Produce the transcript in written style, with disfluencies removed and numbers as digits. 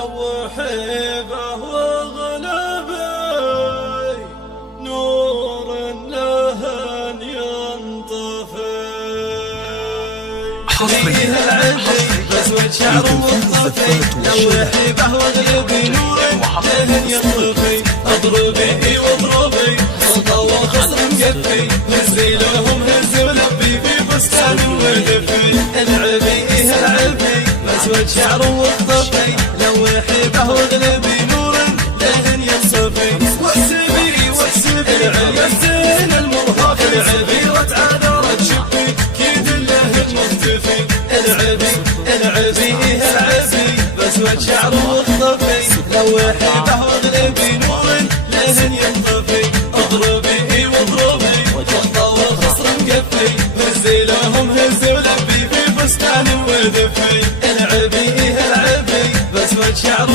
لوحي بهو غلبي نور لهن ينطفي فيها العبي بسود شعر وطفي لوحي بهو غلبي نور لهن ينطفي اضربي واضربي سلطة وخصر مقفي هزي لهم هز ولبي في بستان ودفي العبي العبي بسود شعر وطفي لوحي بهو غلبي نور لهن ينصفي واكسبي واكسبي العيسين المرهف العبي وتعذرت شبي كيد له المختفي العبي العبي بسود شعر وطفي لوحي بهو غلبي نور لهن ينطفي اضربي واضربي وطلطة وخصر مقفي هزي لهم هز ولبي في بستان ودفي العبي بسود شعر